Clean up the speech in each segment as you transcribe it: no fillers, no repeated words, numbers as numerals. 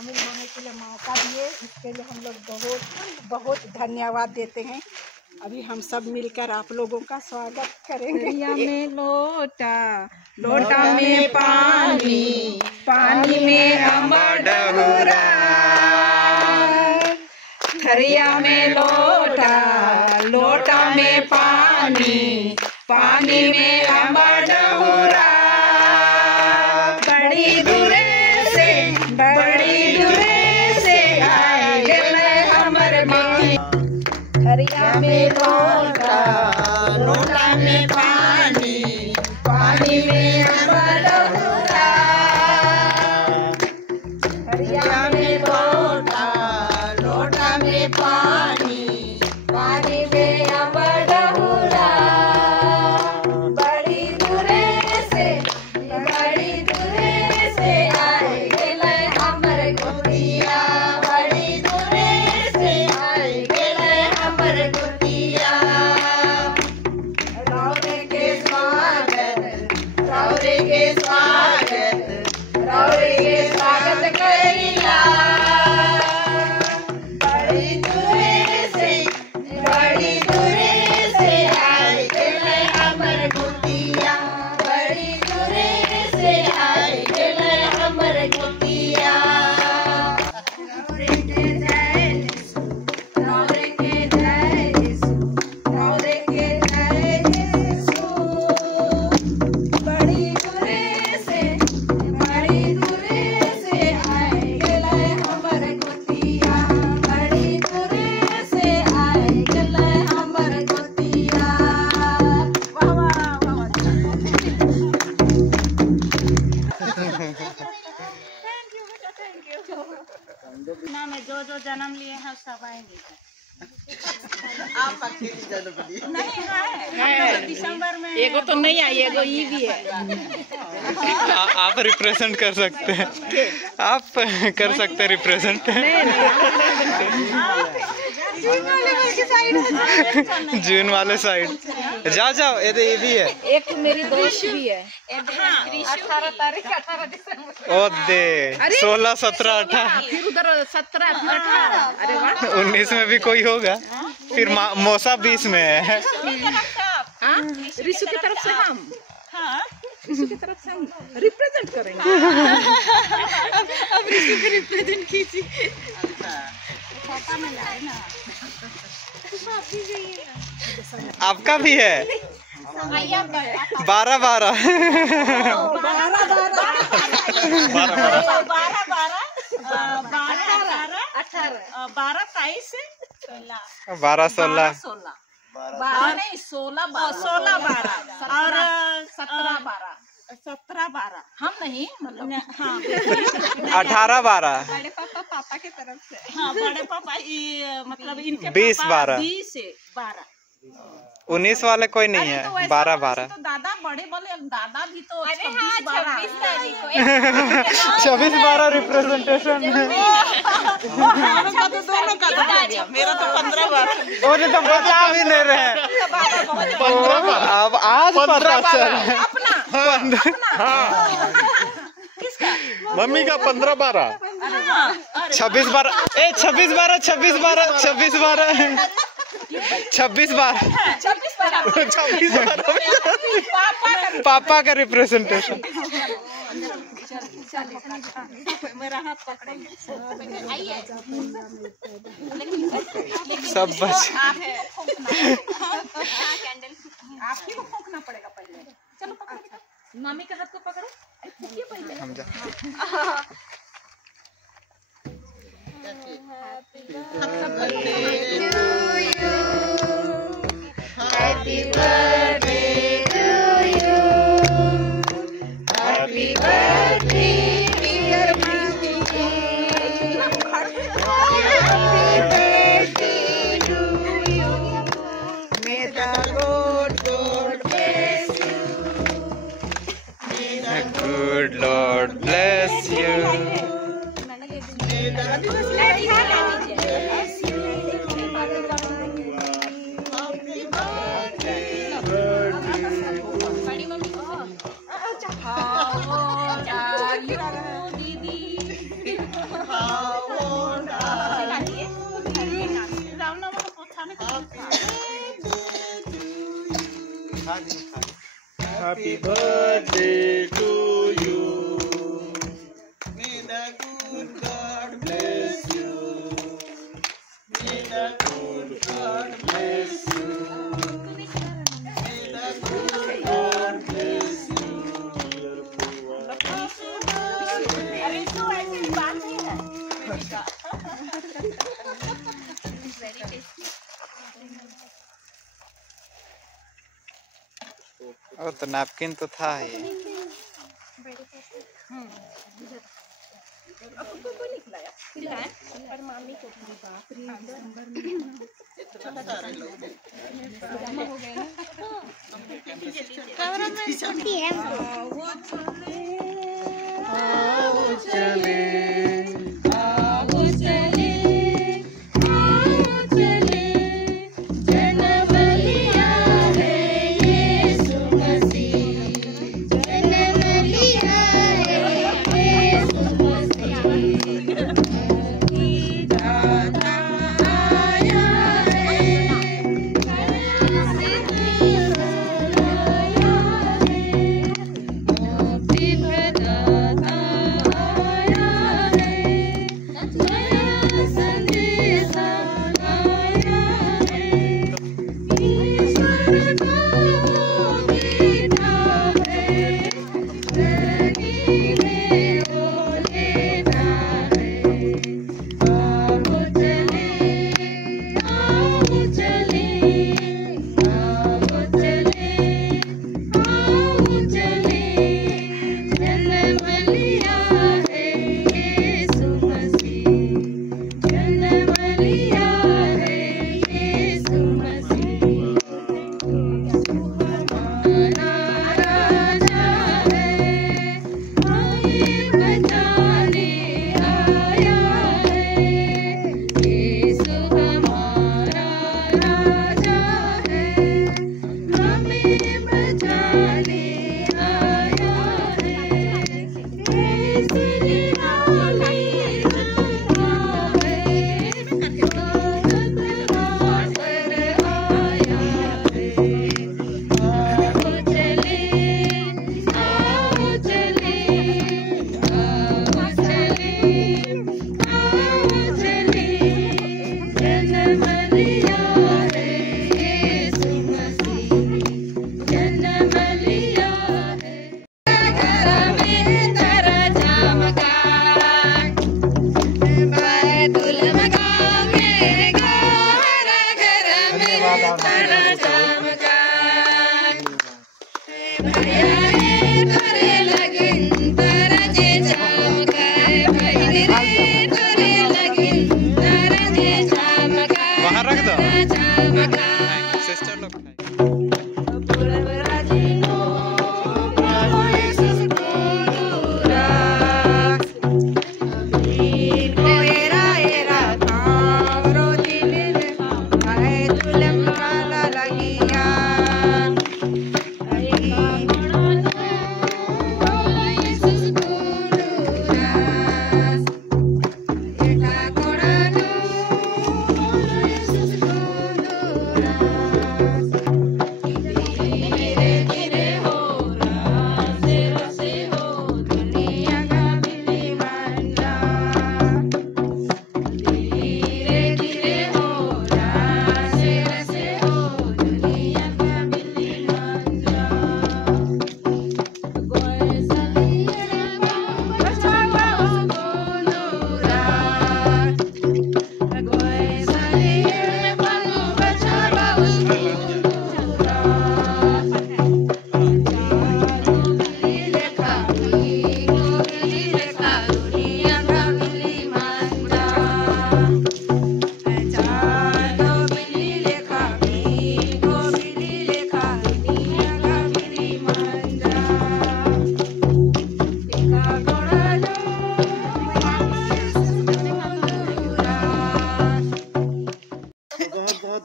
शामिल होने के लिए मौका दिए, इसके लिए हम लोग बहुत बहुत धन्यवाद देते हैं। अभी हम सब मिलकर आप लोगों का स्वागत करेंगे। थरिया में लोटा, लोटा में पानी, पानी में अमर डहुरा। थरिया में लोटा, लोटा में पानी, पानी में अमर डहुरा। बड़ी दूरे से आए गए हमर माई। थरिया में लोटा, लोटा में पानी, पानी में अमर डहुरा। थरिया में लोटा, लोटा में पानी, पानी में अमर डहुरा। बड़ी दूरे से आए गए हमर गोतिया। बड़ी दूरे से आए गए हमर गोतिया। रौरे के स्वागत, रौरे के स्वागत, रौरे के स्वागत करिला। बड़ी दूरे से आए गए हमर गोतिया। बड़ी दूरे से आए गए हमर गोतिया। रौरे के जय यीशु, रौरे के जय यीशु, रौरे के जय यीशु। बड़ी दूरे से आए गए हमर गोतिया। बड़ी दूरे से आए गए हमर गोतिया। वाह वाह वाह। थैंक यू बेटा, थैंक यू। ना में जो जन्म लिए हैं सब आएंगे। आप अकेली जनवरी नहीं है, दिसंबर में एगो तो नहीं आई, एगो ये भी है। आप रिप्रेजेंट कर सकते हैं, आप कर सकते हैं रिप्रेजेंट। जून वाले साइड जाओ जाओ, ये भी है। एक मेरी दोस्त भी है। 18 तारीख 18 दिसंबर। ओ दे 16, 17, 18, फिर उधर 17, 18। अरे वाह। 19 में भी कोई होगा। फिर मौसा 20 में है। हाँ, रिशु की तरफ से हम, रिशु की तरफ से हम रिप्रेजेंट करेंगे। अब रिशु को रिप्रेजेंट कीजिए। आपका भी है 12, 12, 12, 23, 12, 16, 12 नहीं 16, 12 और 17, 12। 17, 12 हम नहीं, मतलब हाँ 18, 12, बड़े पापा की तरफ से। हाँ बड़े पापा ये मतलब इनके 20, पापा 12, 20 से 12। 19 वाले कोई नहीं है। 12, 12, तो दादा बड़े बोले, दादा भी तो 26, 12 रिप्रेजेंटेशन। दोनों का मेरा तो 15 बार। वो तो बता भी नहीं रहे। अब आज पता चल। मम्मी का 15, 12, 26, 12, 26, 12, 26, 12, 26, 12, 26, 12, 26, 12 पापा का रिप्रेजेंटेशन। सब बच। आपको फूंकना पड़ेगा पहले। चलो पकड़ो, मम्मी के हाथ को पकड़ो, फूंकिए पहले। हम जा। Happy birthday to you. Happy birthday, dear Missy. Happy birthday to you. May the Lord bless you. The good Lord bless you. दीदी Happy birthday to you. May the good God bless you. May the good God bless you. May the good God bless you. अरे तो ऐसे बात नहीं है और तो napkin तो था ही। और मामी को वहाँ रख दो। सिस्टर लोग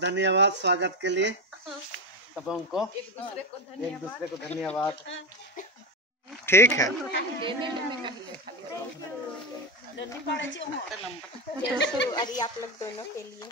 धन्यवाद स्वागत के लिए सब उनको एक दूसरे को धन्यवाद। ठीक है। अरे आप लोग दोनों के लिए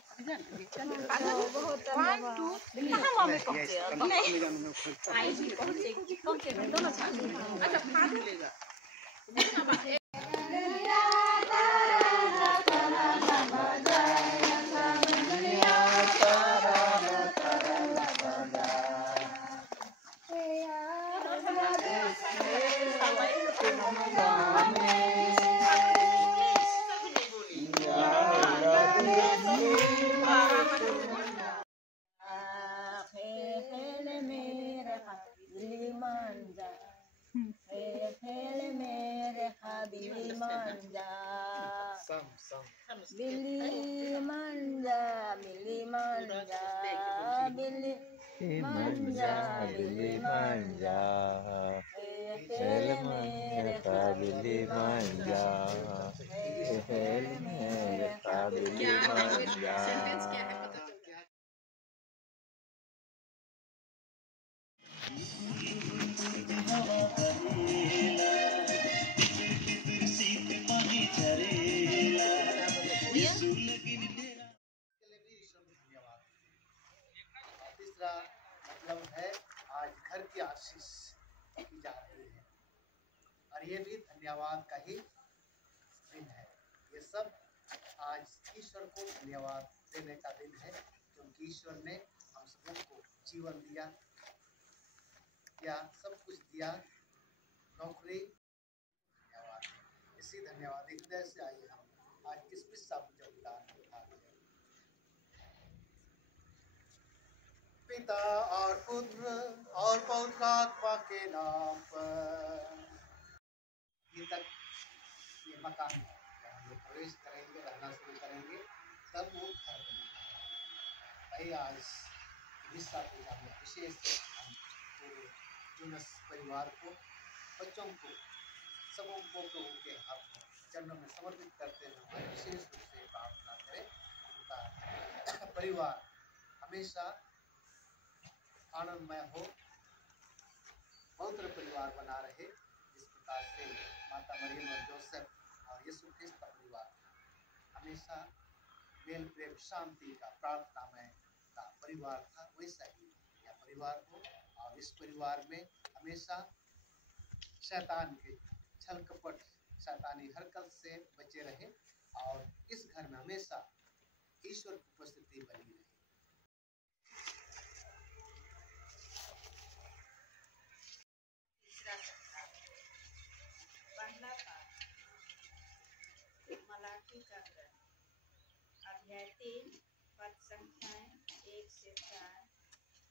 बिल्ली मंजा बिल्ली मंजा बिल्ली मंजा बिल्ली मंजा हेल मेरे काबिली मंजा, हेल मेरे काबिली मंजा। तीसरा मतलब है आज घर की आशीष की जा रही है और ये भी धन्यवाद का ही दिन है। ये सब आज ईश्वर को धन्यवाद देने का दिन है क्योंकि ईश्वर ने हम सबको जीवन दिया, सब कुछ दिया, नौकरी। धन्यवाद। इसी धन्यवाद हृदय से आइए हम आज किसमिस सा योगदान उठाते हैं। पिता और पुत्र और पवित्र आत्मा के नाम पर। ये तक ये मकान है, जब हम लोग प्रवेश करेंगे, रहना शुरू करेंगे, तब वो घर बनेगा। भाई आज हिस्सा पूजा में विशेष हम पूरे जुनस परिवार को, बच्चों को, सबों को प्रभु के हाथ में चरणों में समर्पित करते हुए विशेष रूप से प्रार्थना करें उनका परिवार हमेशा आनंदमय हो, पवित्र परिवार बना रहे। इस प्रकार से माता मरियम और जोसेफ और यीशु ख्रिस्त का परिवार हमेशा मेल प्रेम शांति का प्रार्थनामय का परिवार था, वैसा ही यह परिवार हो और इस परिवार में हमेशा शैतान के छल कपट, शैतानी हरकत से बचे रहे और इस घर में हमेशा ईश्वर की उपस्थिति बनी रहे। पहला पाठ मलाकी का ग्रंथ अध्याय 3 पद संख्याएं 1 से 4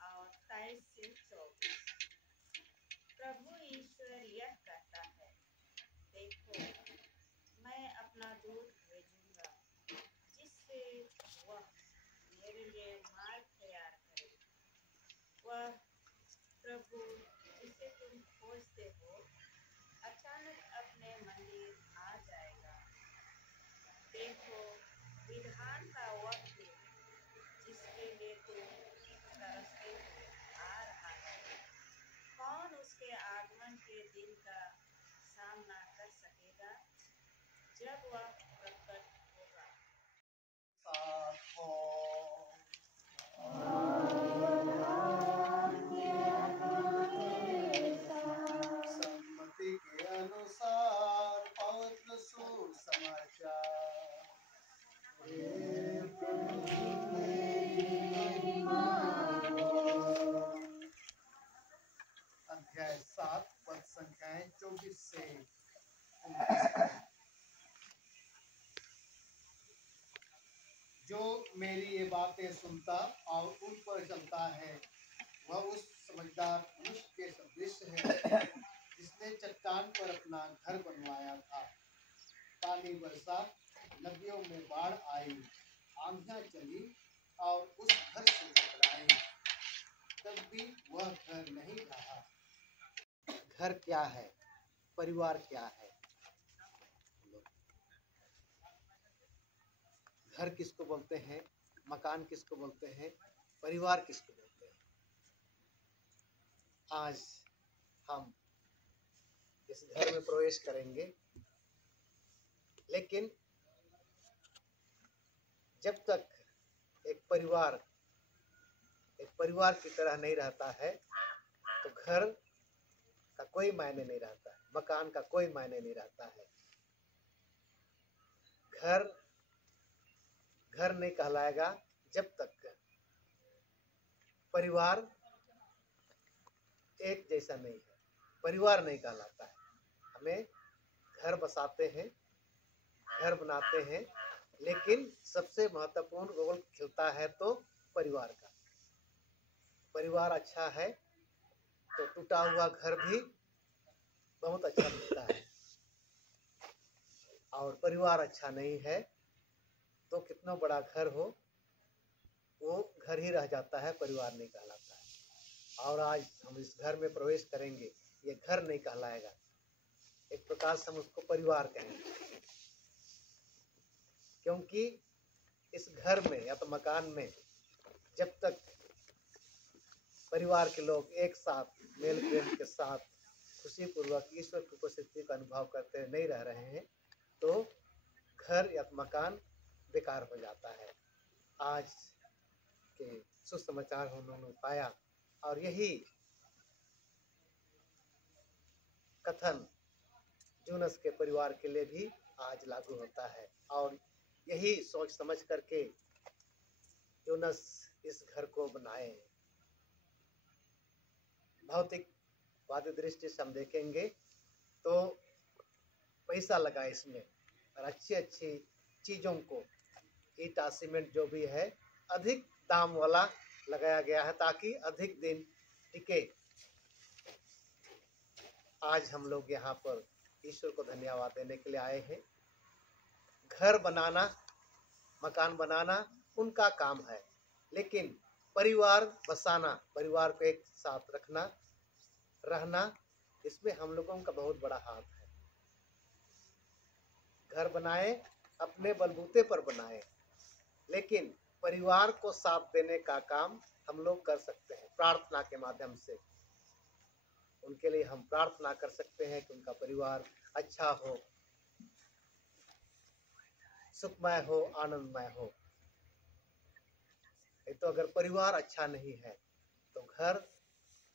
और 23 से 24। प्रभु ईश्वर यह कहता है, देखो मैं अपना दूत भेजूंगा जिससे वह मेरे लिए मार्ग तैयार करे। वह प्रभु जिसे तुम खोजते हो अचानक अपने मंदिर आ जाएगा। देखो विधान का वह दिन जिसके लिए तुम तरसते हुए आ रहा है, कौन उसके आगमन के दिन का सामना कर सकेगा जब वह प्रकट होगा। सम्मति के अनुसार पवित्र सुसमाचार। अध्याय 7 पद संख्याएं 24 से 29। जो मेरी ये बातें सुनता और उन पर चलता है वह उस समझदार मनुष्य के सदृश है जिसने चट्टान पर अपना घर बनवाया था। पानी बरसा, नदियों में बाढ़ आई, आंधियां चली और उस घर से टकराई, तब भी वह घर नहीं रहा। घर क्या है? परिवार क्या है? घर किसको बोलते हैं? मकान किसको बोलते हैं? परिवार किसको बोलते हैं? आज हम इस घर में प्रवेश करेंगे, लेकिन जब तक एक परिवार की तरह नहीं रहता है तो घर का कोई मायने नहीं रहता है, मकान का कोई मायने नहीं रहता है। घर नहीं कहलाएगा जब तक परिवार एक जैसा नहीं है, परिवार नहीं कहलाता है। हमें घर बसाते हैं, घर बनाते हैं, लेकिन सबसे महत्वपूर्ण रोल खेलता है तो परिवार का। परिवार अच्छा है तो टूटा हुआ घर भी बहुत अच्छा दिखता है, और परिवार अच्छा नहीं है तो कितना बड़ा घर हो वो घर ही रह जाता है, परिवार नहीं कहलाता है। और आज हम इस घर में प्रवेश करेंगे, ये घर नहीं कहलाएगा, एक प्रकार से हम उसको परिवार कहेंगे, क्योंकि इस घर में या तो मकान में जब तक परिवार के लोग एक साथ मेल प्रेम के साथ खुशी पूर्वक ईश्वर की उपस्थिति का अनुभव करते नहीं रह रहे हैं तो घर या मकान बेकार हो जाता है। आज के सुसमाचार हम लोगों ने पाया, और यही कथन जूनस के परिवार के लिए भी आज लागू होता है, और यही सोच समझ करके जूनस इस घर को बनाए। भौतिकवादी दृष्टि से हम देखेंगे तो पैसा लगा इसमें, और अच्छी अच्छी चीज़ों को, ईटा सीमेंट जो भी है अधिक दाम वाला लगाया गया है ताकि अधिक दिन टिके। आज हम लोग यहाँ पर ईश्वर को धन्यवाद देने के लिए आए हैं। घर बनाना, मकान बनाना उनका काम है, लेकिन परिवार बसाना, परिवार को एक साथ रखना, रहना, इसमें हम लोगों का बहुत बड़ा हाथ है। घर बनाए, अपने बलबूते पर बनाए, लेकिन परिवार को साथ देने का काम हम लोग कर सकते हैं प्रार्थना के माध्यम से। उनके लिए हम प्रार्थना कर सकते हैं कि उनका परिवार अच्छा हो, सुखमय हो, आनंदमय हो। तो अगर परिवार अच्छा नहीं है तो घर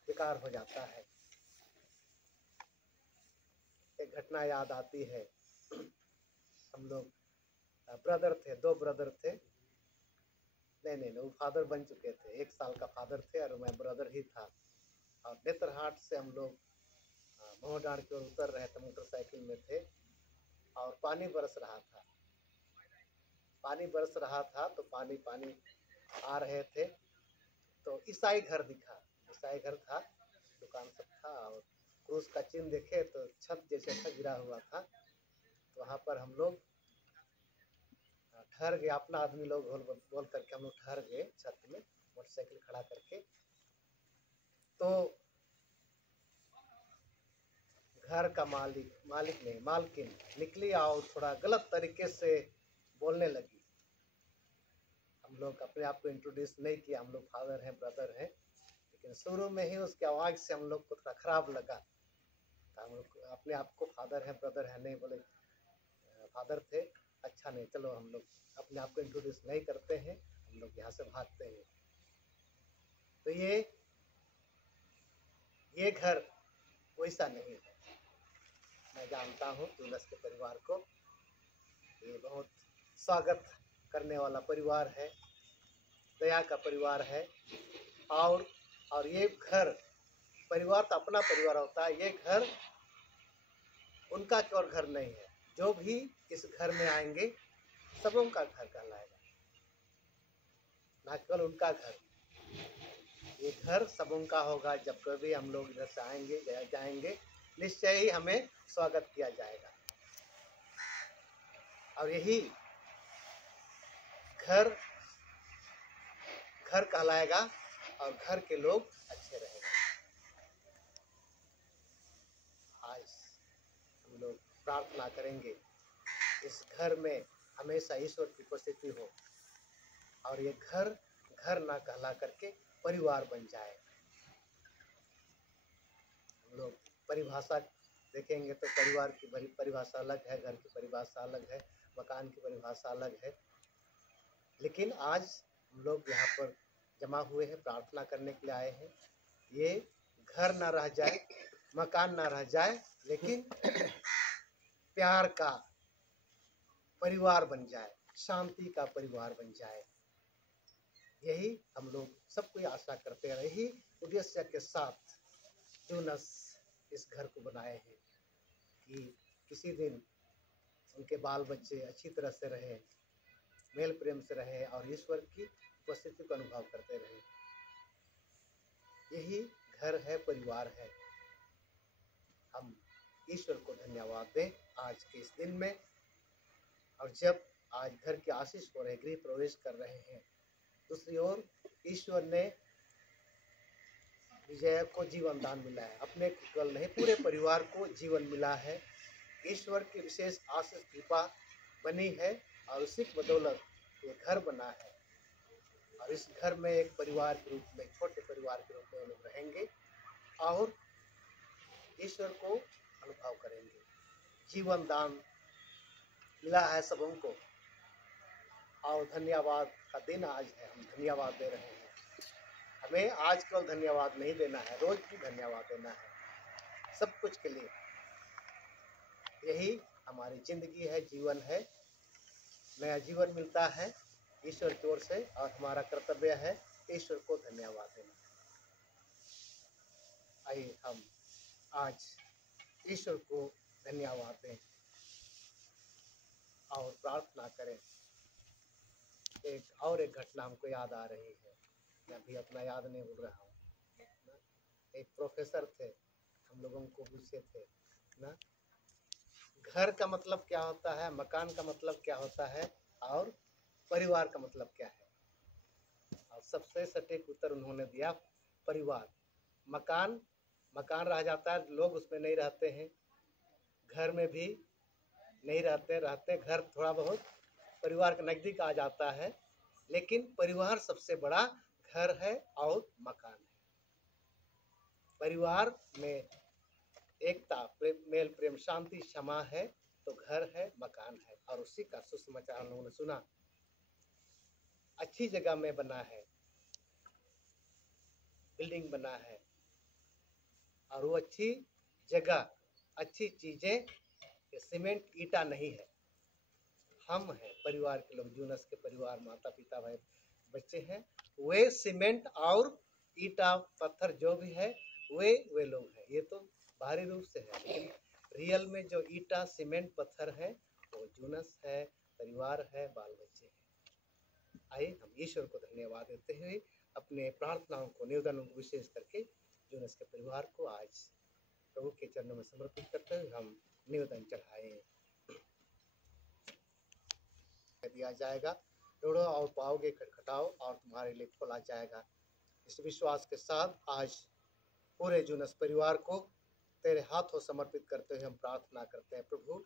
बेकार हो जाता है। एक घटना याद आती है, हम लोग ब्रदर थे, 2 ब्रदर थे, नहीं वो फादर बन चुके थे, 1 साल का फादर थे और मैं ब्रदर ही था। और नेत्रहाट से हम लोग मोहडांड की ओर उतर रहे थे, मोटरसाइकिल में थे और पानी बरस रहा था। तो पानी आ रहे थे तो ईसाई घर दिखा, ईसाई घर था, दुकान सब था, और क्रूस का चिन्ह देखे तो छत जैसे था, गिरा हुआ था। तो वहाँ पर हम लोग ठहर गए, अपना आदमी लोग बोल करके हम लोग ठहर गए छत में, मोटरसाइकिल खड़ा करके। तो घर का मालकिन निकली और थोड़ा गलत तरीके से बोलने लगी। हम लोग अपने आप को इंट्रोड्यूस नहीं किया, हम लोग फादर हैं, ब्रदर हैं, लेकिन शुरू में ही उसकी आवाज़ से हम लोग को थोड़ा खराब लगा। तो हम लोग अपने आप को फादर हैं, ब्रदर हैं नहीं बोले, फादर थे, अच्छा नहीं, चलो हम लोग अपने आप को इंट्रोड्यूस नहीं करते हैं, हम लोग यहाँ से भागते हैं। तो ये घर वैसा नहीं है। मैं जानता हूँ जूनस के परिवार को, ये बहुत स्वागत करने वाला परिवार है, दया का परिवार है। और ये घर, परिवार तो अपना परिवार होता है, ये घर उनका केवल घर नहीं है, जो भी इस घर में आएंगे सबों का घर कहलाएगा, ना केवल उनका घर। ये घर सबों का होगा। जब कभी हम लोग इधर से आएंगे जाएंगे, निश्चय ही हमें स्वागत किया जाएगा, और यही घर कहलाएगा और घर के लोग अच्छे रहेंगे। आज हम लोग प्रार्थना करेंगे इस घर में हमेशा ईश्वर की उपस्थिति हो, और ये घर ना कहला करके परिवार बन जाए। हम लोग परिभाषा देखेंगे तो परिवार की परिभाषा अलग है, घर की परिभाषा अलग है, मकान की परिभाषा अलग है। लेकिन आज हम लोग यहाँ पर जमा हुए हैं, प्रार्थना करने के लिए आए हैं। ये घर ना रह जाए, मकान ना रह जाए, लेकिन प्यार का परिवार बन जाए, शांति का परिवार बन जाए। यही हम लोग सब कोई आशा करते हैं। यही उद्देश्य के साथ यूनस इस घर को बनाए हैं कि किसी दिन उनके बाल बच्चे अच्छी तरह से रहे, मेल प्रेम से रहे और ईश्वर की उपस्थिति को अनुभव करते रहे। यही घर है, परिवार है। हम ईश्वर को धन्यवाद दें आज के इस दिन में। और जब आज घर की आशीष हो रहे, गृह प्रवेश कर रहे हैं, दूसरी ओर ईश्वर ने विजय को जीवन दान मिला है। अपने केवल नहीं, पूरे परिवार को जीवन मिला है। ईश्वर की विशेष आशीष कृपा बनी है और उसी की बदौलत ये घर बना है। और इस घर में एक परिवार के रूप में, छोटे परिवार के रूप में लोग रहेंगे और ईश्वर को अनुभव करेंगे। जीवन दान मिला है सबों को और धन्यवाद का दिन आज है। हम धन्यवाद दे रहे हैं। हमें आज केवल धन्यवाद नहीं देना है, रोज भी धन्यवाद देना है सब कुछ के लिए। यही हमारी जिंदगी है, जीवन है। नया जीवन मिलता है ईश्वर की ओर से और हमारा कर्तव्य है ईश्वर को धन्यवाद देना। आइए हम आज ईश्वर को धन्यवाद दें और प्रार्थना करें। एक घटना हमको याद आ रही है, मैं भी अपना याद नहीं भूल रहा हूँ ना। एक प्रोफेसर थे, हम लोगों को पूछे थे ना, घर का मतलब क्या होता है, मकान का मतलब क्या होता है और परिवार का मतलब क्या है। और सबसे सटीक उत्तर उन्होंने दिया, परिवार। मकान रह जाता है, लोग उसमें नहीं रहते हैं, घर में भी नहीं रहते घर थोड़ा बहुत परिवार के नजदीक आ जाता है, लेकिन परिवार सबसे बड़ा घर है और मकान है। परिवार में एकता, मेल प्रेम, शांति, क्षमा है तो घर है, मकान है। और उसी का सुसमाचार हम लोगों ने सुना। अच्छी जगह में बना है, बिल्डिंग बना है और वो अच्छी जगह, अच्छी चीजें सीमेंट ईटा नहीं है। हम हैं परिवार के लोग, यूनस के परिवार, माता पिता भाई बच्चे हैं, वे सीमेंट और ईटा पत्थर जो भी है वे लोग हैं। ये तो बाहरी रूप से है, लेकिन रियल में जो ईटा सीमेंट पत्थर है वो यूनस है, परिवार है, बाल बच्चे हैं। आइए हम ईश्वर को धन्यवाद देते हुए अपने प्रार्थनाओं को, निवेदनों को विशेष करके यूनस के परिवार को आज प्रभु के चरणों में समर्पित करते हुए हम निवेदन चढ़ाएं। दिया जाएगा, ढूंढो और पाओगे, खटखटाओ और तुम्हारे लिए खोला जाएगा। इस विश्वास के साथ आज पूरे यूनस परिवार को तेरे हाथों समर्पित करते हुए हम प्रार्थना करते हैं। प्रभु,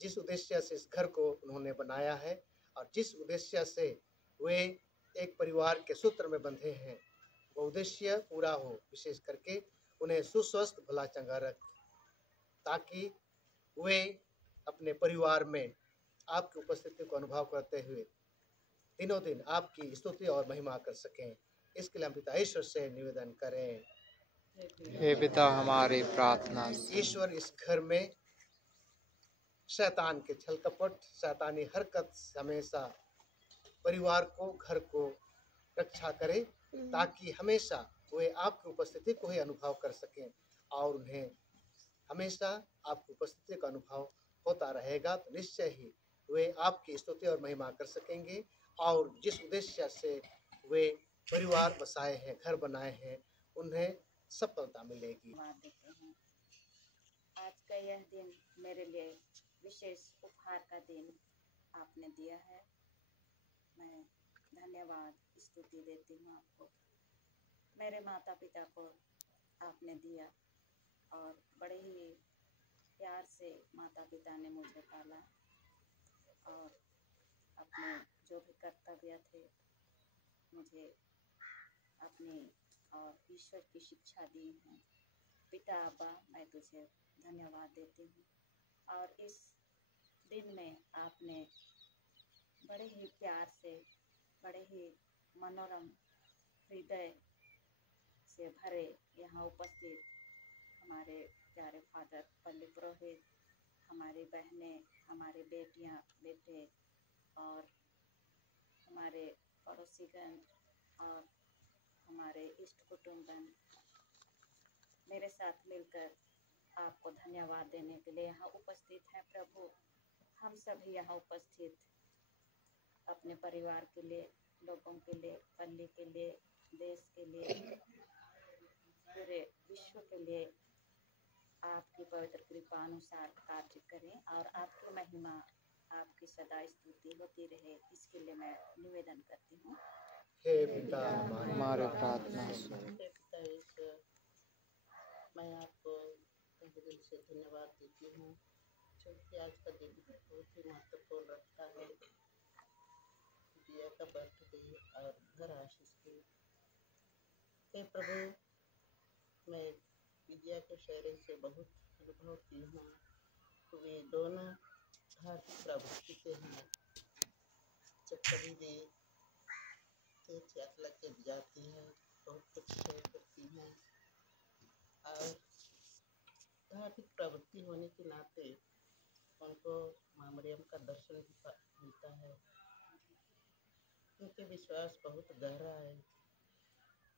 जिस उद्देश्य से इस घर को उन्होंने बनाया है और जिस उद्देश्य से वे एक परिवार के सूत्र में बंधे हैं, वो उद्देश्य पूरा हो। विशेष करके उन्हें सुस्वस्थ भला चंगा रख, ताकि वे अपने परिवार में आपकी उपस्थिति को अनुभव करते हुए दिनों दिन आपकी स्तुति और महिमा कर सकें। इसके लिए हम पिता ईश्वर से निवेदन करें। हे पिता, हमारी प्रार्थना। ईश्वर इस घर में शैतान के छल कपट, शैतानी हरकत हमेशा परिवार को, घर को रक्षा करे, ताकि हमेशा वे आपकी उपस्थिति को ही अनुभव कर सकें और उन्हें हमेशा आपकी उपस्थिति का अनुभव होता रहेगा। तो निश्चय ही वे आपकी स्तुति और महिमा कर सकेंगे और जिस उद्देश्य से वे परिवार बसाए हैं, घर बनाए हैं, उन्हें सफलता मिलेगी। देते हैं। आज का यह दिन मेरे लिए विशेष उपहार का दिन आपने दिया है। मैं धन्यवाद स्तुति देती हूँ आपको। मेरे माता पिता को आपने दिया और बड़े ही प्यार से माता पिता ने मुझे पाला और अपने जो भी कर्तव्य थे मुझे अपनी और ईश्वर की शिक्षा दी है। पिता अब्बा, मैं तुझे धन्यवाद देती हूँ। और इस दिन में आपने बड़े ही प्यार से, बड़े ही मनोरम हृदय से भरे यहाँ उपस्थित हमारे प्यारे फादर पल्ली पुरोहित, हमारी बहनें, हमारे बेटियाँ, बेटे और हमारे पड़ोसीगण और हमारे इष्ट कुटुंबन मेरे साथ मिलकर आपको धन्यवाद देने के लिए यहाँ उपस्थित हैं। प्रभु, हम सभी यहाँ उपस्थित अपने परिवार के लिए, लोगों के लिए, पल्ली के लिए, देश के लिए, पूरे विश्व के लिए आपकी पवित्र कृपा अनुसार कार्य करें और आपकी महिमा, आपकी सदा स्तुति होती रहे, इसके लिए मैं निवेदन करती हूँ। हे पिता हमारे प्रार्थना मैं आपको तहे दिल से धन्यवाद देती हूँ, क्योंकि आज का दिन बहुत ही महत्वपूर्ण रखा है। दिया का बर्थडे और घर आशीष की। हे प्रभु, मैं विद्या के शहर से बहुत अनुभव की हूँ। वे दोनों धार्मिक प्रवृत्ति से हैं। जब कभी भी तीर्थ यात्रा के जाती हैं, बहुत कुछ शेयर करती हैं और धार्मिक प्रवृत्ति होने के नाते उनको माँ मरियम का दर्शन भी मिलता है। उनके विश्वास बहुत गहरा है।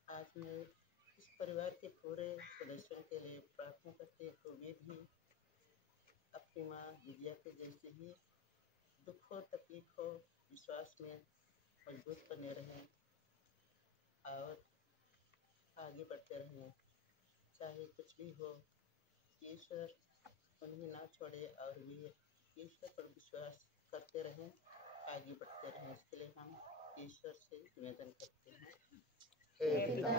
आज मैं इस परिवार के पूरे सदस्यों के लिए प्रार्थना करती हूँ तो वे भी अपनी माँ विद्या के जैसे ही दुख हो, तकलीफ हो, विश्वास में मजबूत बने रहें और आगे बढ़ते रहें। चाहे कुछ भी हो, ईश्वर उन्हें ना छोड़े और वे ईश्वर पर विश्वास करते रहें, आगे बढ़ते रहें। इसके लिए हम ईश्वर से निवेदन करते हैं। हे पिता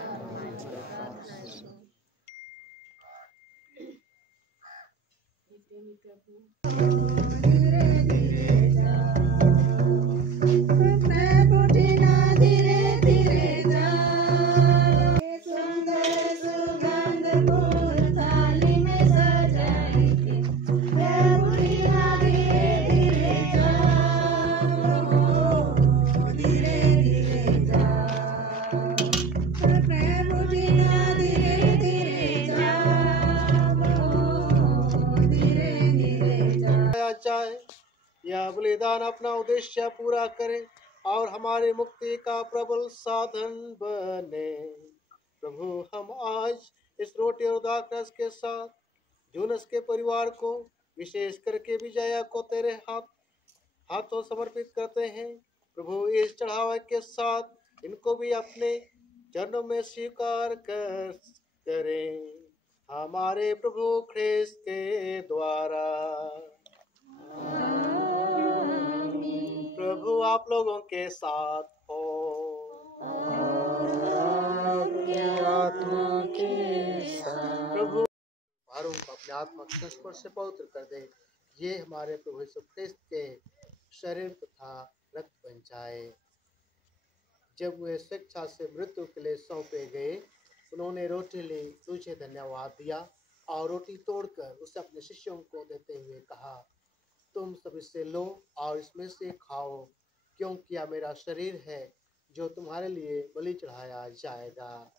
जाए, यह बलिदान अपना उद्देश्य पूरा करे और हमारी मुक्ति का प्रबल साधन बने। प्रभु, हम आज इस रोटी और दाखरस के साथ जूनस के परिवार को, विशेष करके विजया को तेरे हाथों समर्पित करते हैं। प्रभु, इस चढ़ावे के साथ इनको भी अपने चरणों में स्वीकार करें, हमारे प्रभु ख्रिस्त के द्वारा। प्रभु आप लोगों के साथ हो। प्रभु भारों को अपने आत्मा के संस्पर्श से पवित्र कर दे। ये हमारे प्रभु यीशु ख्रिस्त के शरीर तथा रक्त बन जाए। जब वे शिक्षा से मृत्यु के लिए सौंपे गए, उन्होंने रोटी ली, तुझे धन्यवाद दिया और रोटी तोड़कर उसे अपने शिष्यों को देते हुए कहा, तुम सब इससे लो और इसमें से खाओ, क्योंकि यह मेरा शरीर है जो तुम्हारे लिए बलि चढ़ाया जाएगा।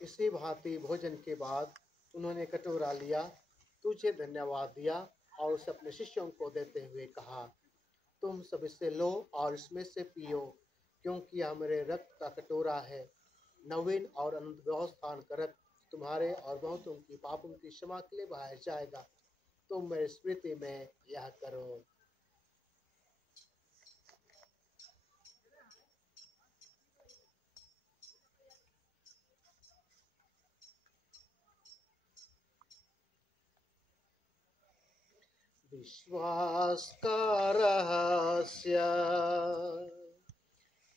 इसी भांति भोजन के बाद उन्होंने कटोरा लिया, तुझे धन्यवाद दिया और उसे अपने शिष्यों को देते हुए कहा, तुम सब इससे लो और इसमें से पियो, क्योंकि यह मेरे रक्त का कटोरा है, नवीन और अनंत व्यवस्थान का रक्त तुम्हारे और बहुतों की पापों की क्षमा के लिए बहाया जाएगा। तुम मेरी स्मृति में यह करो। विश्वास का रहस्य।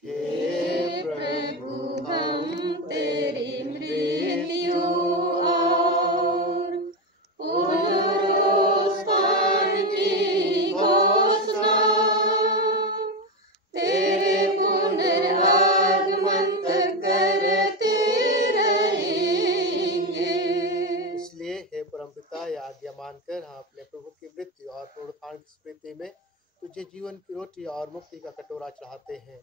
हे प्रभु, हम तेरी मृत्यु और पुनरुत्थान की आज्ञा मानकर हम अपने प्रभु की मृत्यु और पुनरुत्थान की स्मृति में तुझे जीवन की रोटी और मुक्ति का कटोरा चढ़ाते हैं।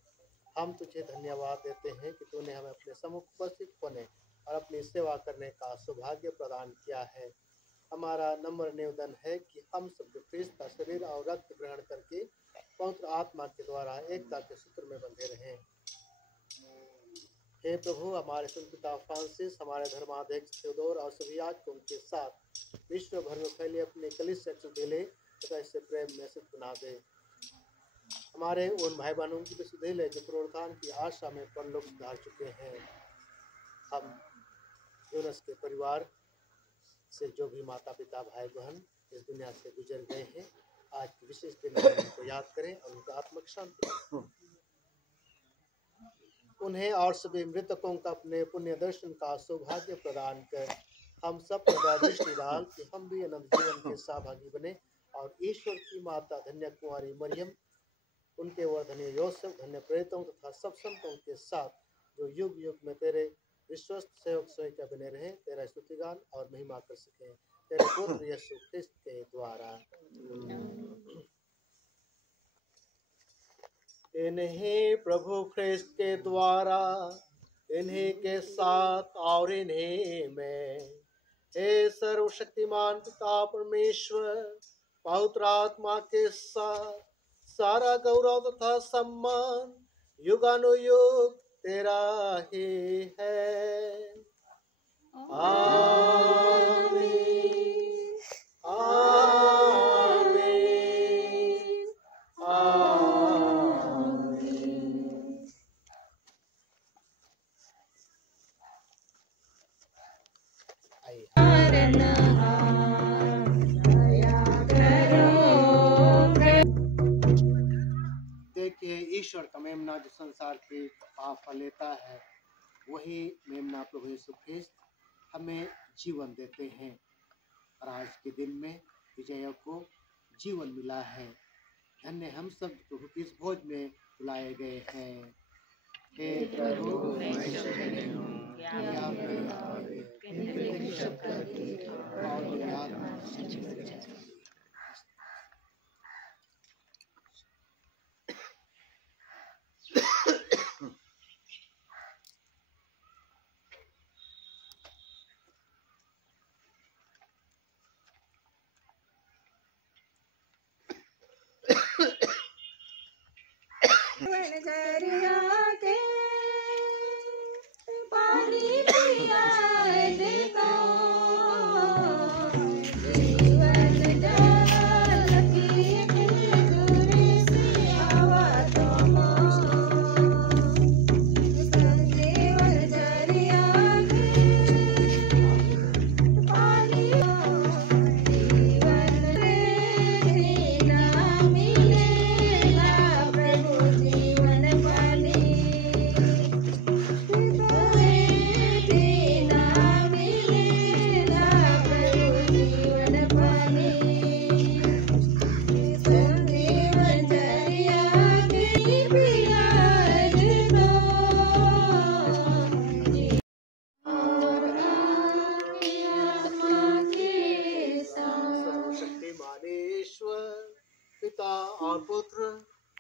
हम तुझे धन्यवाद देते हैं कि तूने हमें अपने सम्मुख उपस्थित होने और अपनी सेवा करने का सौभाग्य प्रदान किया है। हमारा नम्र निवेदन है कि हम सब जो ख्रिस्त का शरीर और रक्त ग्रहण करके पवित्र आत्मा के द्वारा एकता के सूत्र में बंधे रहें। हे प्रभु, हमारे संत पिता फ्रांसिस, हमारे धर्माध्यक्ष थियोडोर और सभी याजकों के साथ विश्व भर में फैले अपने कलीसिया को दिले तथा इससे प्रेम में सिद्ध बना दे। हमारे उन भाई बहनों की भी सुधेले जो पुनरुत्थान की आशा में परलोक सुधार चुके हैं। हम यूनस के परिवार से जो भी माता पिता भाई बहन इस दुनिया से गुजर गए हैं, आज की विशेष दिन में उनको याद करें और उनका आत्मिक शांति उन्हें और सभी मृतकों का अपने पुण्य दर्शन का सौभाग्य प्रदान कर हम सब पर दृष्टि डाल कि हम भी अनंत जीवन के सहभागी बने और ईश्वर की माता धन्य कुमारी मरियम, उनके वर्धनीय योसेफ, धन्य प्रेरितों तथा सब संतों के साथ जो युग युग में तेरे विश्वस्त सेवक सेविका बने रहे, तेरा स्तुतिगान और महिमा कर सके तेरे पुत्र यीशु ख्रिस्त के द्वारा। इन्हीं प्रभु ख्रिस्त के द्वारा, इन्हीं के साथ और इन्हीं में हे सर्वशक्तिमान पिता परमेश्वर, पवित्र आत्मा के साथ सारा गौरव तथा सम्मान युगानुयुग तेरा ही है। आमीन आमीन आमीन। देखिए, ईश्वर का मेमना जो संसार के पाप लेता है, वही मेमना प्रभु यीशु ख्रिस्त हमें जीवन देते हैं और आज के दिन में विजय को जीवन मिला है। धन्य हम सब प्रभु की इस भोज में बुलाए गए हैं। हे प्रभु,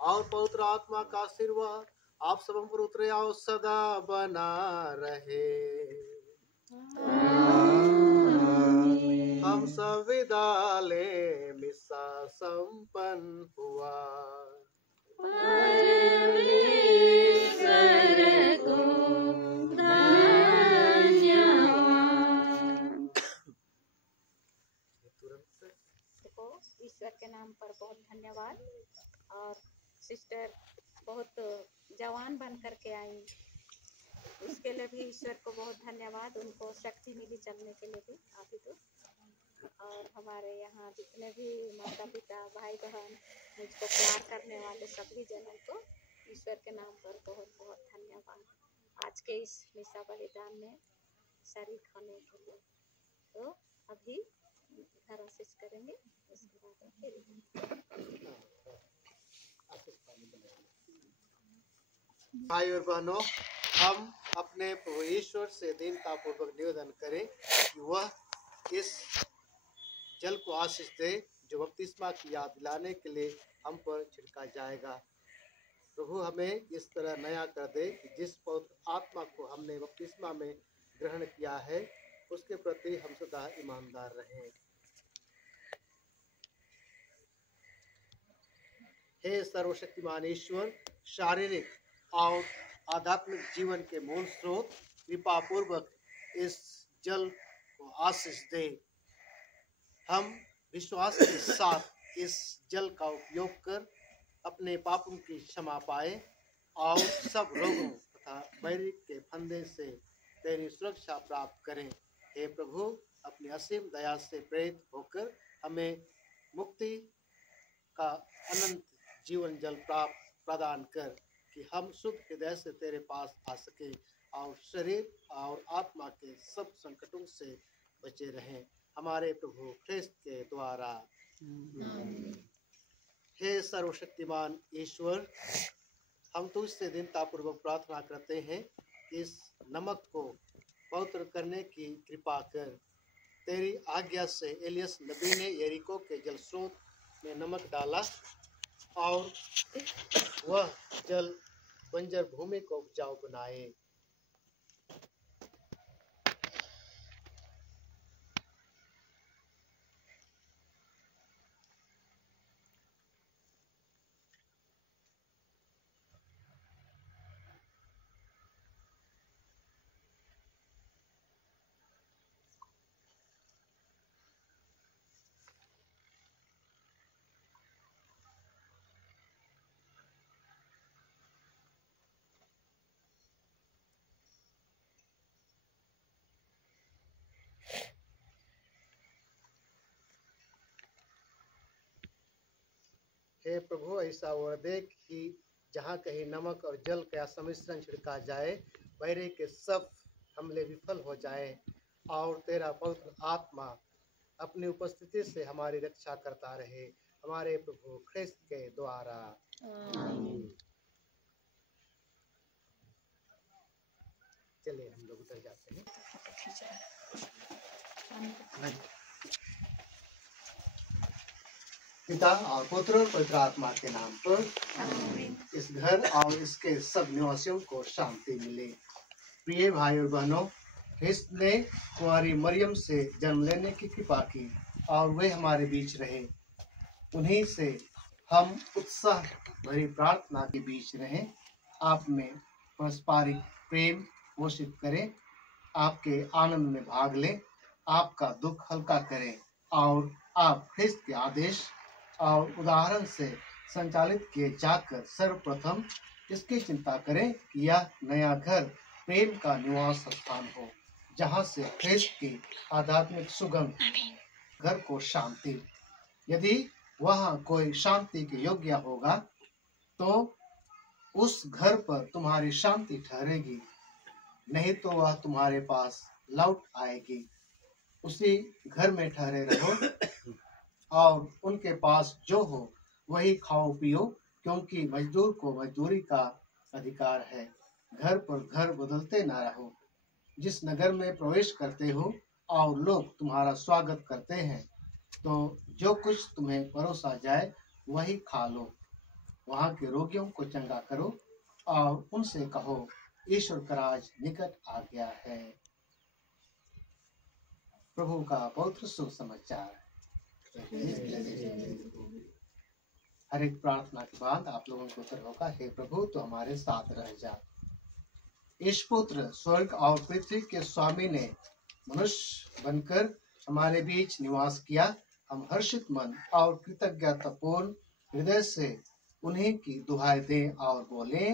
और पवित्र आत्मा का आशीर्वाद आप सब पर उतरे और सदा बना रहे। हम सब विदा ले, मिसा संपन्न हुआ। ईश्वर के नाम पर बहुत धन्यवाद। और सिस्टर बहुत जवान बन करके आई, उसके लिए भी ईश्वर को बहुत धन्यवाद। उनको शक्ति मिली चलने के लिए भी अभी तो। और हमारे यहाँ जितने भी माता पिता भाई बहन मुझको प्यार करने वाले सभी जनों को ईश्वर के नाम पर बहुत बहुत धन्यवाद आज के इस मिसा बलिदान में शरीक होने के लिए। तो अभी घर आशीष करेंगे, उसके बाद फिर भाई और बहनों, हम अपने प्रभु ईश्वर से दीनता पूर्वक निवेदन करें कि वह इस जल को आशीष दे जो बपतिस्मा की याद दिलाने के लिए हम पर छिड़का जाएगा। प्रभु हमें इस तरह नया कर दे कि जिस पवित्र आत्मा को हमने बपतिस्मा में ग्रहण किया है उसके प्रति हम सदा ईमानदार रहें। हे सर्वशक्तिमान ईश्वर, शारीरिक और आध्यात्मिक जीवन के मूल स्रोत, कृपा पूर्वक इस जल को आशीष दे। हम विश्वास के साथ इस जल का उपयोग कर अपने पापों की क्षमा पाए और सब रोगों तथा बैरी के फंदे से तेरी सुरक्षा प्राप्त करें। हे प्रभु, अपनी असीम दया से प्रेरित होकर हमें मुक्ति का अनंत जीवन जल प्रदान कर कि हम शुद्ध हृदय से तेरे पास आ सके और शरीर और आत्मा के सब संकटों से बचे रहें, हमारे प्रभु ख्रिस्त के द्वारा। हे सर्वशक्तिमान ईश्वर, हम तुझसे दीनतापूर्वक प्रार्थना करते हैं कि इस नमक को पवित्र करने की कृपा कर। तेरी आज्ञा से एलियस नबी ने यरीको के जल स्रोत में नमक डाला और वह जल बंजर भूमि को उपजाऊ बनाए। हे प्रभु, ऐसा वर दे कि जहाँ कहीं नमक और जल का सम्मिश्रण छिड़का जाए, बैरी के सब हमले विफल हो जाए और तेरा पवित्र आत्मा अपनी उपस्थिति से हमारी रक्षा करता रहे, हमारे प्रभु ख्रिस्त के द्वारा। चलिए हम लोग उतर जाते हैं। पिता और पुत्र और पवित्र आत्मा के नाम पर इस घर और इसके सब निवासियों को शांति मिले। प्रिय भाई और बहनों, ख्रिस्त ने कुंवारी मरियम से जन्म लेने की कृपा की और वे हमारे बीच रहे। उन्हीं से हम उत्साह भरी प्रार्थना के बीच रहें, आप में पारस्परिक प्रेम पोषित करें, आपके आनंद में भाग लें, आपका दुख हल्का करें और आप ख्रिस्त के आदेश और उदाहरण से संचालित किए जाकर सर्वप्रथम इसकी चिंता करें कि यह नया घर प्रेम का निवास स्थान हो, जहाँ से ख्रिस्त की आध्यात्मिक सुगंध घर को शांति। यदि वहाँ कोई शांति के योग्य होगा तो उस घर पर तुम्हारी शांति ठहरेगी, नहीं तो वह तुम्हारे पास लौट आएगी। उसी घर में ठहरे रहो और उनके पास जो हो वही खाओ पियो, क्योंकि मजदूर को मजदूरी का अधिकार है। घर पर घर बदलते ना रहो। जिस नगर में प्रवेश करते हो और लोग तुम्हारा स्वागत करते हैं, तो जो कुछ तुम्हें परोसा जाए वही खा लो। वहाँ के रोगियों को चंगा करो और उनसे कहो, ईश्वर का राज निकट आ गया है। प्रभु का पवित्र सुसमाचार। हर एक प्रार्थना के बाद आप लोगों को उत्तर होगा, हे प्रभु तो हमारे साथ रह जा। ईश पुत्र स्वर्ग और पृथ्वी के स्वामी ने मनुष्य बनकर हमारे बीच निवास किया। हम हर्षित मन और कृतज्ञतापूर्ण हृदय से उन्हीं की दुहाई दें और बोले,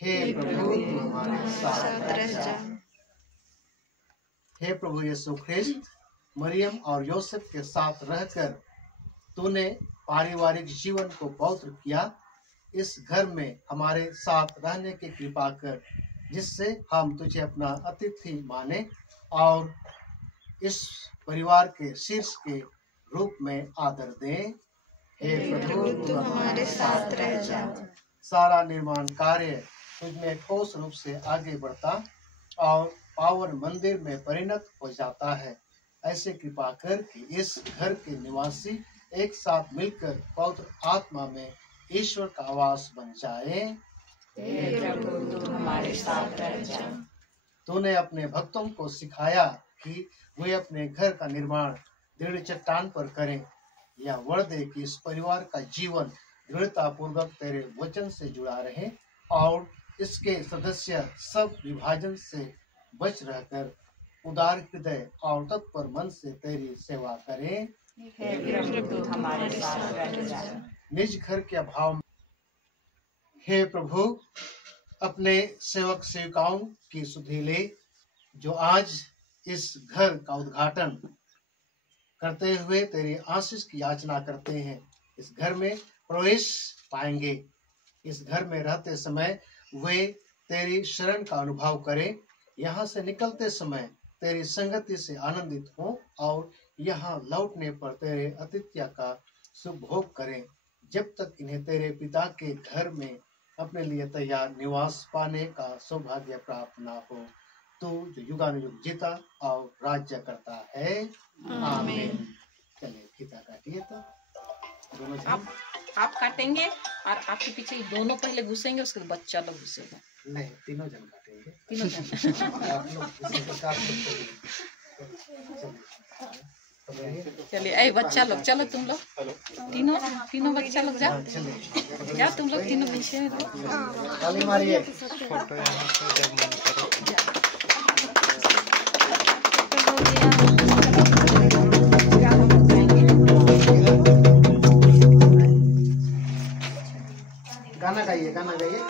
हे प्रभु तू हमारे साथ रह जा। हे प्रभु यीशु ख्रिस्त, मरियम और योसेफ के साथ रहकर तूने पारिवारिक जीवन को पवित्र किया। इस घर में हमारे साथ रहने की कृपा कर, जिससे हम तुझे अपना अतिथि माने और इस परिवार के शीर्ष के रूप में आदर दें। हे प्रभु तू हमारे साथ रह जा। सारा निर्माण कार्य तुझमें ठोस रूप से आगे बढ़ता और पावन मंदिर में परिणत हो जाता है। ऐसे कृपा कर कि इस घर के निवासी एक साथ मिलकर पवित्र आत्मा में ईश्वर का आवास बन जाए। हे प्रभु, तू हमारे साथ रह जा। तूने अपने भक्तों को सिखाया कि वे अपने घर का निर्माण दृढ़ चट्टान पर करें। यह वर दे कि इस परिवार का जीवन दृढ़ता पूर्वक तेरे वचन से जुड़ा रहे और इसके सदस्य सब विभाजन से बच रहकर उदार हृदय और तत्पर मन से तेरी सेवा करें। हे प्रभु, तू हमारे साथ रह जा। निज घर के अभाव में हे प्रभु अपने सेवक सेविकाओं की सुधि ले, जो आज इस घर का उद्घाटन करते हुए तेरी आशीष की याचना करते हैं। इस घर में प्रवेश पाएंगे। इस घर में रहते समय वे तेरी शरण का अनुभव करें। यहाँ से निकलते समय तेरी संगति से आनंदित हों और यहाँ लौटने पर तेरे आतिथ्य का शुभ भोग करें, जब तक इन्हें तेरे पिता के घर में अपने लिए तैयार निवास पाने का सौभाग्य प्राप्त ना हो। तू जो युगानुयुग जीता और राज्य करता है। आमीन। चलिए फीता काटिए तो दोनों जन। आप काटेंगे और आपके पीछे ये दोनों पहले घुसेंगे, उसके बाद बच्चा लोग घुसेगा। नहीं, तीनों जन काटेंगे। तीनों जन। आप लोग इसी प्रकार से चलिए, ऐ बच्चा लोग चलो, तुम लोग तीनों तीनों बच्चा लोग जाओ, जाओ तुम लोग तीनों पीछे में रहो। ताली मारिए। फोटो यहाँ से जब मन करो। गाना गाइए, गाना गाइए।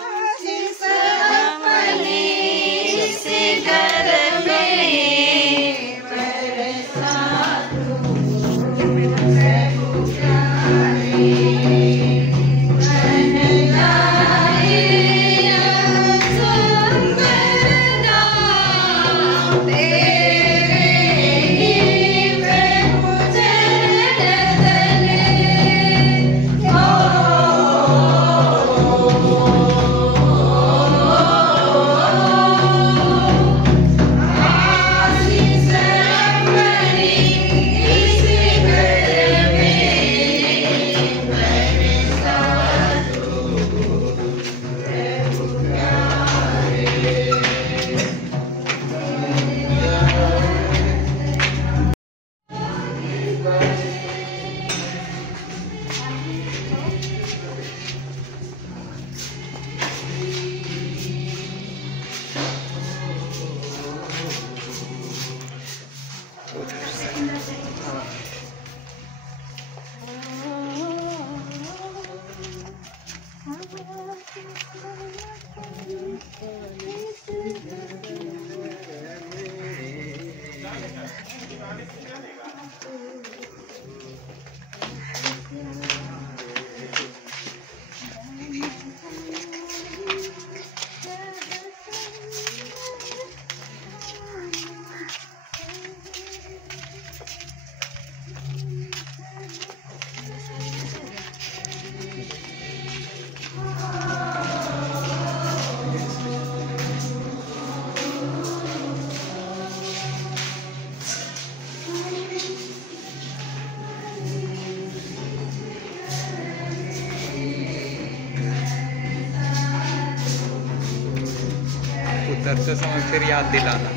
उतरते समय फिर याद दिलाना,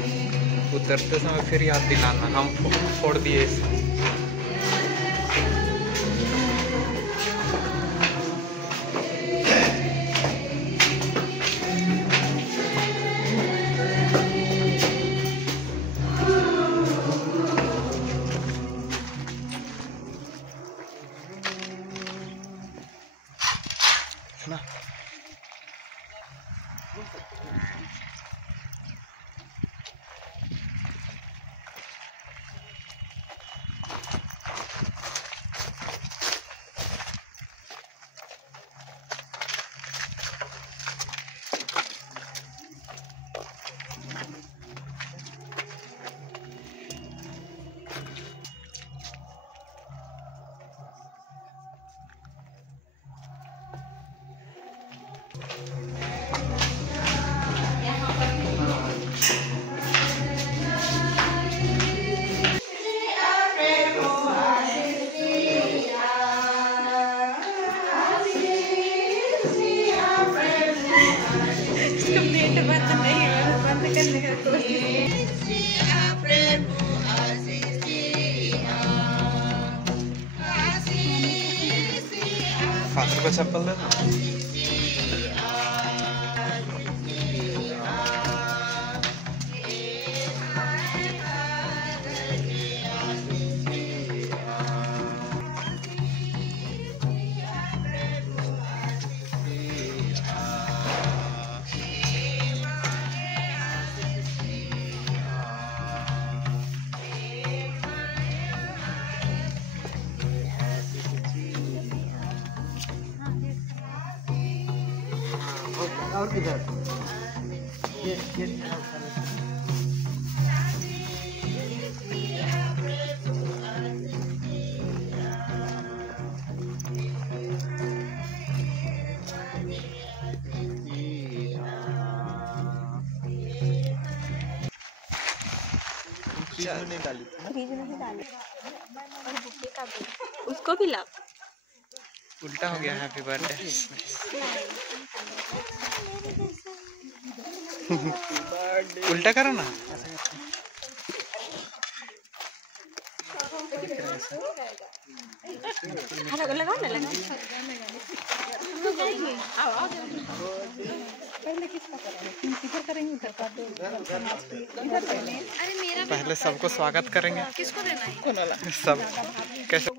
उतरते समय फिर याद दिलाना। हम फोड़ दिए इसे। ना बंद करने का कोशिश। 5 रुपये चप्पल दे दो। और किधर नहीं डाली फ्रिज में ही डाली और बुके का भी उसको भी ला। उल्टा हो गया। Happy birthday. उल्टा करो ना। लगाओ ना लगाओ। पहले सबको स्वागत करेंगे। किसको देना है? सब कैसे